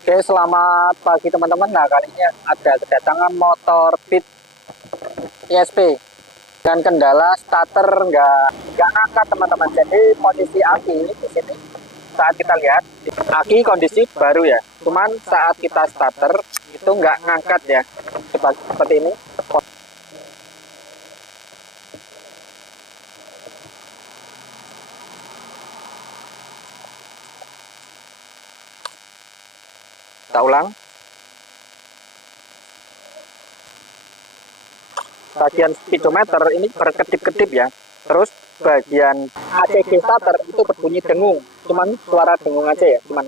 Oke, selamat pagi teman-teman. Nah, kali ini ada kedatangan motor Beat ESP dan kendala starter nggak ngangkat teman-teman. Jadi posisi aki di sini saat kita lihat aki kondisi baru ya. Cuman saat kita starter itu nggak ngangkat ya. Seperti ini. Kita ulang. Bagian speedometer ini berkedip-kedip ya. Terus bagian ACG starter itu berbunyi dengung. Cuman suara dengung aja ya. Cuman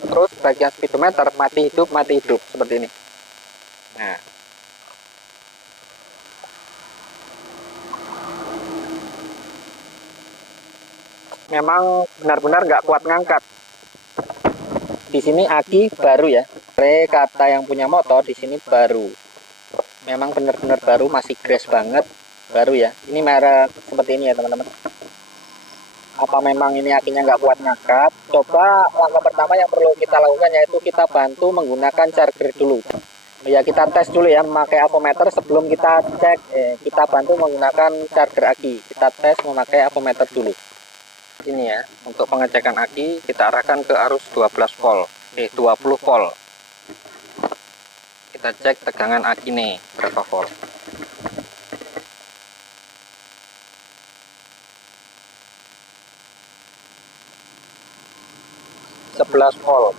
terus bagian speedometer mati hidup seperti ini. Nah. Memang benar-benar nggak kuat ngangkat. Di sini aki baru ya. Kata yang punya motor di sini baru. Memang benar-benar baru, masih fresh banget, baru ya. Ini merek seperti ini ya teman-teman. Apa memang ini akinya nggak kuat ngangkat? Coba langkah pertama yang perlu kita lakukan yaitu kita bantu menggunakan charger dulu. Ya kita tes dulu ya, memakai avometer sebelum kita cek. Kita bantu menggunakan charger aki. Kita tes memakai avometer dulu. Ini ya, untuk pengecekan aki kita arahkan ke arus 12 volt, 20 volt. Kita cek tegangan aki nih berapa volt. Sebelas volt.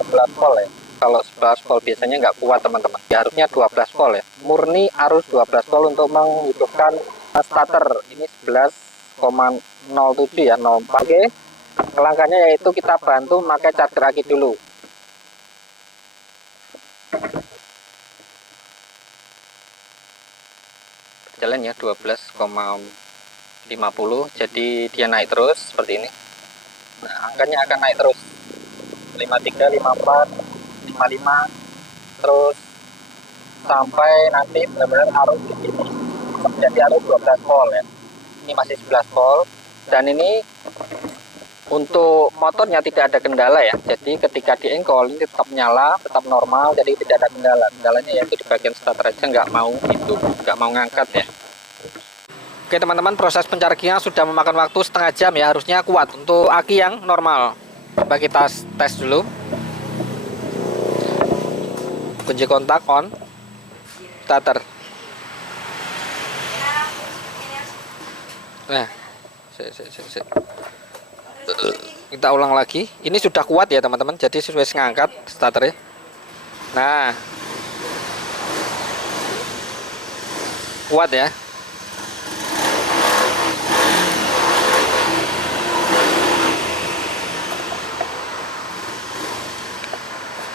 11 volt ya. Kalau 11 volt biasanya nggak kuat teman-teman. Ya, harusnya 12 volt ya. Murni arus 12 volt untuk menghidupkan starter. Ini 11,07 ya, 04. Oke. Langkahnya yaitu kita bantu memakai charger aki dulu. Jalan ya 12,50. Jadi dia naik terus seperti ini. Nah, angkanya akan naik terus. 53, 54, 55, terus sampai nanti benar-benar arus di sini menjadi arus 12 volt ya. Ini masih 11 volt dan ini untuk motornya tidak ada kendala ya. Jadi ketika di engkol ini tetap nyala, tetap normal, jadi tidak ada kendala. Kendalanya yaitu di bagian starter aja nggak mau ngangkat ya. Oke teman-teman, proses penchargingan sudah memakan waktu setengah jam ya, harusnya kuat untuk aki yang normal. Coba kita tes dulu. Kunci kontak on, starter. Nah, kita ulang lagi. Ini sudah kuat ya teman-teman, jadi sesuai ngangkat starternya. Nah, kuat ya.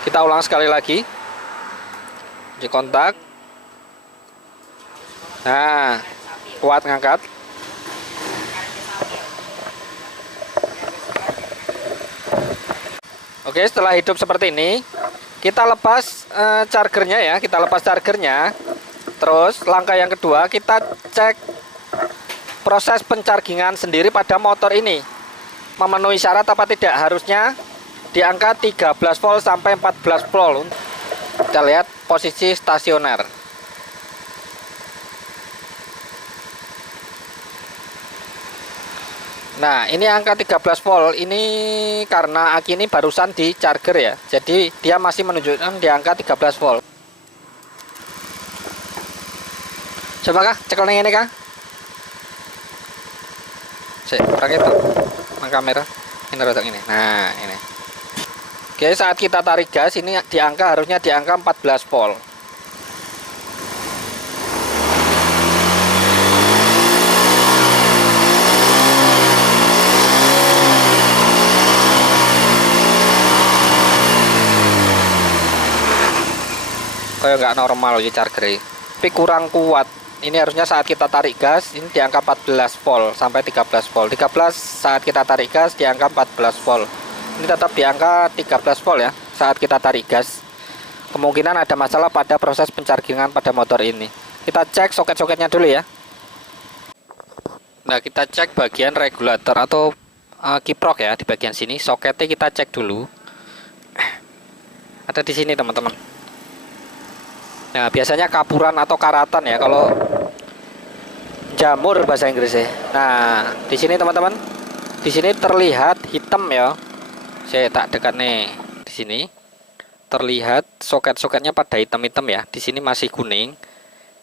Kita ulang sekali lagi. Kunci kontak. Nah, kuat ngangkat. Oke, setelah hidup seperti ini, kita lepas chargernya ya. Kita lepas chargernya. Terus langkah yang kedua, kita cek proses penchargingan sendiri pada motor ini. Memenuhi syarat apa tidak? Harusnya di angka 13 volt sampai 14 volt. Kita lihat posisi stasioner. Nah, ini angka 13 volt. Ini karena aki ini barusan di charger ya. Jadi dia masih menunjukkan di angka 13 volt. Coba kah cekel ini kah? Cek, pakai itu. Kamera. Ini rotok ini. Nah, ini. Oke, saat kita tarik gas ini di angka harusnya di angka 14 volt. Kayak nggak normal ya charger, tapi kurang kuat. Ini harusnya saat kita tarik gas ini di angka 14 volt sampai 13 volt. 13 saat kita tarik gas di angka 14 volt. Ini tetap di angka 13 volt ya saat kita tarik gas. Kemungkinan ada masalah pada proses penchargingan pada motor ini. Kita cek soket-soketnya dulu ya. Nah, kita cek bagian regulator atau kiprok ya, di bagian sini. Soketnya kita cek dulu. Ada di sini, teman-teman. Nah, biasanya kapuran atau karatan ya kalau jamur bahasa Inggrisnya. Nah, di sini teman-teman, di sini terlihat hitam ya. Saya tak dekat nih. Di sini terlihat soket-soketnya pada hitam-hitam ya. Di sini masih kuning.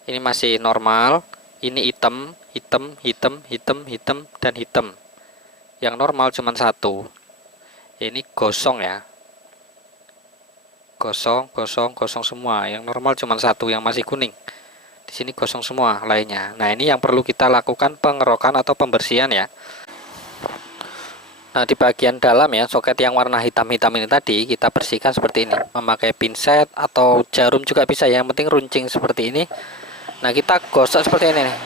Ini masih normal. Ini hitam, hitam, hitam, hitam, hitam, dan hitam. Yang normal cuma satu. Ini gosong ya. Gosong, gosong, gosong semua. Yang normal cuma satu, yang masih kuning. Di sini gosong semua lainnya. Nah, ini yang perlu kita lakukan pengerokan atau pembersihan ya. Nah, di bagian dalam ya, soket yang warna hitam-hitam ini tadi kita bersihkan seperti ini. Memakai pinset atau jarum juga bisa ya, yang penting runcing seperti ini. Nah, kita gosok seperti ini nih.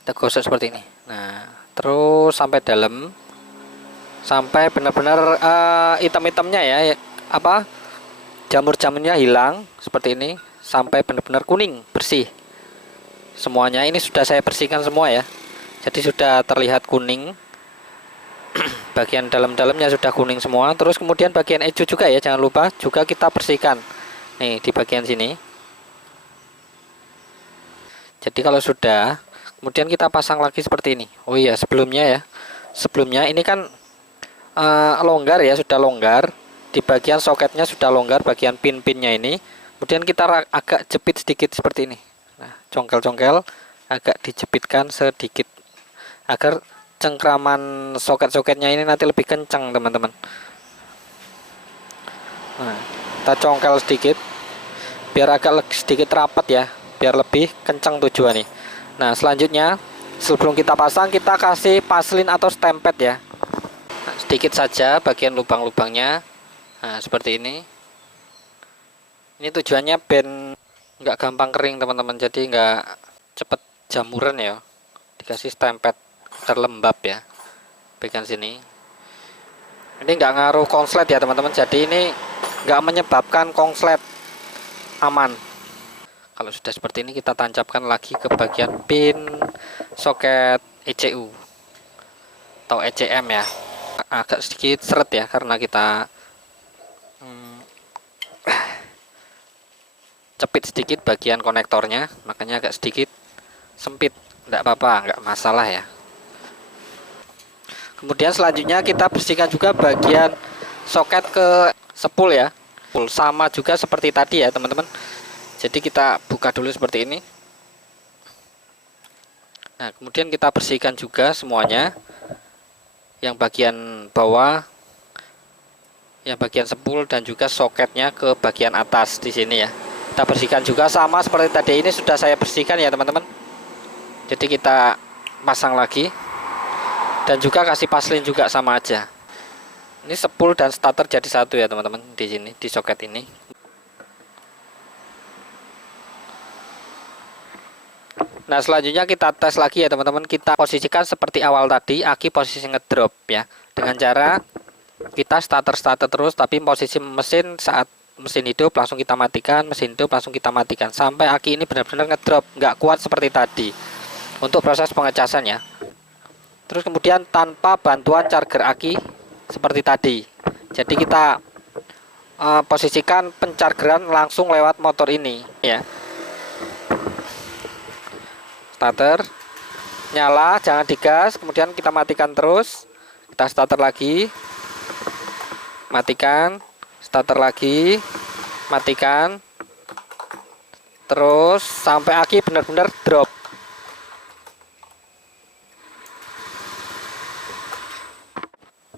Kita gosok seperti ini. Nah, terus sampai dalam, sampai benar-benar hitam-hitamnya ya, apa, jamur-jamurnya hilang seperti ini, sampai benar-benar kuning bersih semuanya. Ini sudah saya bersihkan semua ya, jadi sudah terlihat kuning. Bagian dalam-dalamnya sudah kuning semua. Terus kemudian bagian ecu juga ya, jangan lupa juga kita bersihkan nih di bagian sini. Jadi kalau sudah, kemudian kita pasang lagi seperti ini. Oh iya, sebelumnya ya, sebelumnya ini kan longgar ya, sudah longgar di bagian soketnya, sudah longgar bagian pin-pinnya ini. Kemudian kita agak jepit sedikit seperti ini. Nah, congkel-congkel agak dijepitkan sedikit agar cengkraman soket-soketnya ini nanti lebih kencang, teman-teman. Nah, kita congkel sedikit biar agak sedikit rapat ya, biar lebih kencang tujuannya. Nah, selanjutnya sebelum kita pasang, kita kasih paslin atau stempet ya. Nah, sedikit saja bagian lubang-lubangnya. Nah, seperti ini. Ini tujuannya biar nggak gampang kering, teman-teman, jadi nggak cepet jamuran ya. Dikasih stempet terlembab ya bagian sini. Ini nggak ngaruh konslet ya, teman-teman, jadi ini nggak menyebabkan konslet, aman. Kalau sudah seperti ini, kita tancapkan lagi ke bagian pin soket ECU atau ECM ya. Agak sedikit seret ya, karena kita cepit sedikit bagian konektornya, makanya agak sedikit sempit. Nggak apa-apa, nggak masalah ya. Kemudian selanjutnya kita bersihkan juga bagian soket ke spool ya. Sama juga seperti tadi ya, teman-teman. Jadi kita buka dulu seperti ini. Nah, kemudian kita bersihkan juga semuanya. Yang bagian bawah, yang bagian spool, dan juga soketnya ke bagian atas di sini ya. Kita bersihkan juga sama seperti tadi. Ini sudah saya bersihkan ya, teman-teman. Jadi kita pasang lagi. Dan juga kasih paslin juga sama aja. Ini spool dan starter jadi satu ya, teman-teman, di sini di soket ini. Nah, selanjutnya kita tes lagi ya, teman-teman. Kita posisikan seperti awal tadi, aki posisi ngedrop ya. Dengan cara kita starter terus, tapi posisi mesin saat mesin hidup langsung kita matikan, mesin hidup langsung kita matikan, sampai aki ini benar-benar ngedrop, nggak kuat seperti tadi untuk proses pengecasan ya. Terus kemudian tanpa bantuan charger aki seperti tadi. Jadi kita posisikan penchargeran langsung lewat motor ini ya. Starter nyala, jangan digas, kemudian kita matikan terus. Kita starter lagi, matikan, starter lagi, matikan, terus sampai aki benar-benar drop.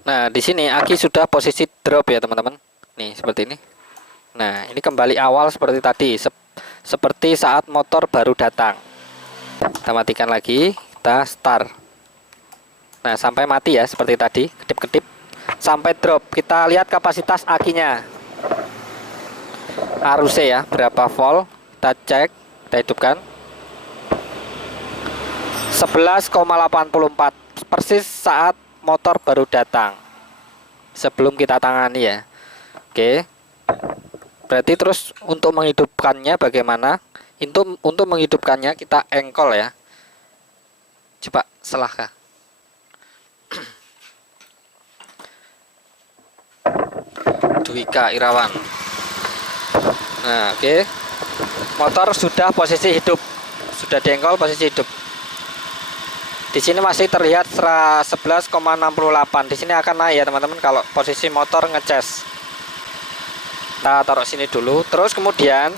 Nah, di sini aki sudah posisi drop ya, teman-teman. Nih, seperti ini. Nah, ini kembali awal seperti tadi, seperti saat motor baru datang. Kita matikan lagi, kita start. Nah, sampai mati ya, seperti tadi, kedip-kedip sampai drop. Kita lihat kapasitas akinya. Arusnya ya, berapa volt? Kita cek, kita hidupkan. 11,84 persis saat motor baru datang, sebelum kita tangani ya. Oke, berarti terus untuk menghidupkannya bagaimana? Untuk menghidupkannya kita engkol ya. Coba Selaka. Dwika Irawan. Nah, oke. Motor sudah posisi hidup. Sudah dengkol posisi hidup. Di sini masih terlihat 11,68. Di sini akan naik ya, teman-teman, kalau posisi motor ngecas. Nah, taruh sini dulu. Terus kemudian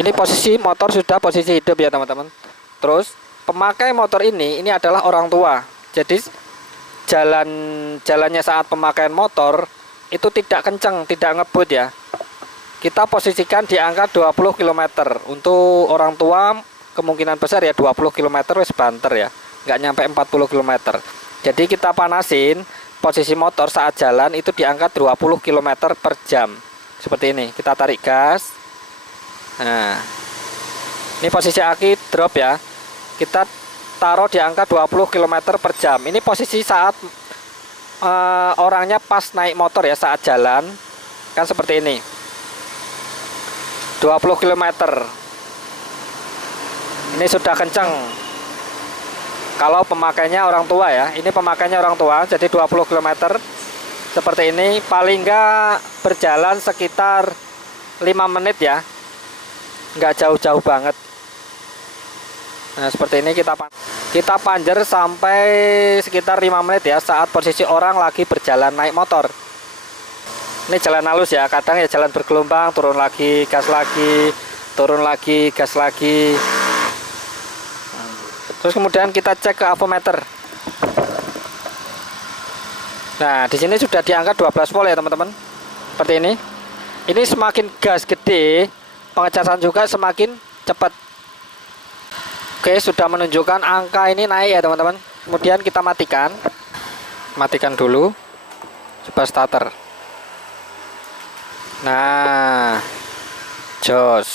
ini posisi motor sudah posisi hidup ya, teman-teman. Terus pemakai motor ini adalah orang tua. Jadi jalannya saat pemakaian motor itu tidak kencang, tidak ngebut ya. Kita posisikan di angka 20 km. Untuk orang tua kemungkinan besar ya 20 km wis banter ya. Nggak nyampe 40 km. Jadi kita panasin posisi motor saat jalan itu di angka 20 km per jam. Seperti ini. Kita tarik gas. Nah, ini posisi aki drop ya. Kita taruh di angka 20 km per jam. Ini posisi saat orangnya pas naik motor ya, saat jalan. Kan seperti ini. 20 km. Ini sudah kencang. Kalau pemakainya orang tua ya. Ini pemakainya orang tua, jadi 20 km. Seperti ini, paling enggak berjalan sekitar 5 menit ya. Enggak jauh-jauh banget. Nah, seperti ini kita panjer sampai sekitar 5 menit ya, saat posisi orang lagi berjalan naik motor. Ini jalan halus ya, kadang ya jalan bergelombang, turun lagi, gas lagi, turun lagi, gas lagi. Terus kemudian kita cek ke avometer. Nah, di sini sudah di angka 12 volt ya, teman-teman. Seperti ini. Ini semakin gas gede, pengecasan juga semakin cepat. Oke, sudah menunjukkan angka ini naik ya, teman-teman. Kemudian kita matikan. Matikan dulu. Coba starter. Nah, jos.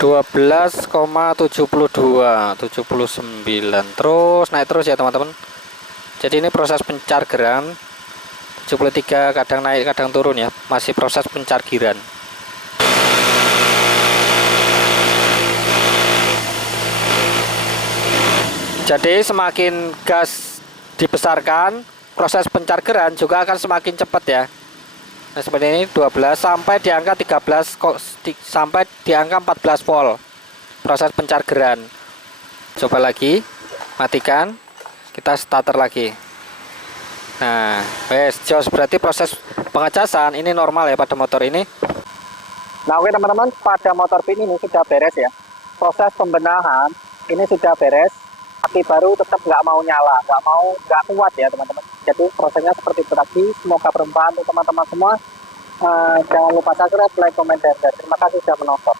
Dua belas koma 72, 79. Terus naik terus ya, teman-teman. Jadi ini proses pencargeran. 73, kadang naik kadang turun ya, masih proses pencargiran. Jadi semakin gas dibesarkan, proses pencargeran juga akan semakin cepat ya. Nah, seperti ini 12 sampai di angka 13 sampai di angka 14 volt. Proses pencargeran. Coba lagi, matikan, kita starter lagi. Nah, wes jos, berarti proses pengecasan ini normal ya pada motor ini. Nah, oke teman-teman, pada motor pin ini sudah beres ya. Proses pembenahan ini sudah beres. Aki baru tetap nggak mau nyala, nggak kuat ya, teman-teman. Jadi prosesnya seperti itu tadi. Semoga bermanfaat untuk teman-teman semua. Jangan lupa subscribe, like, komen, dan share. Terima kasih sudah menonton.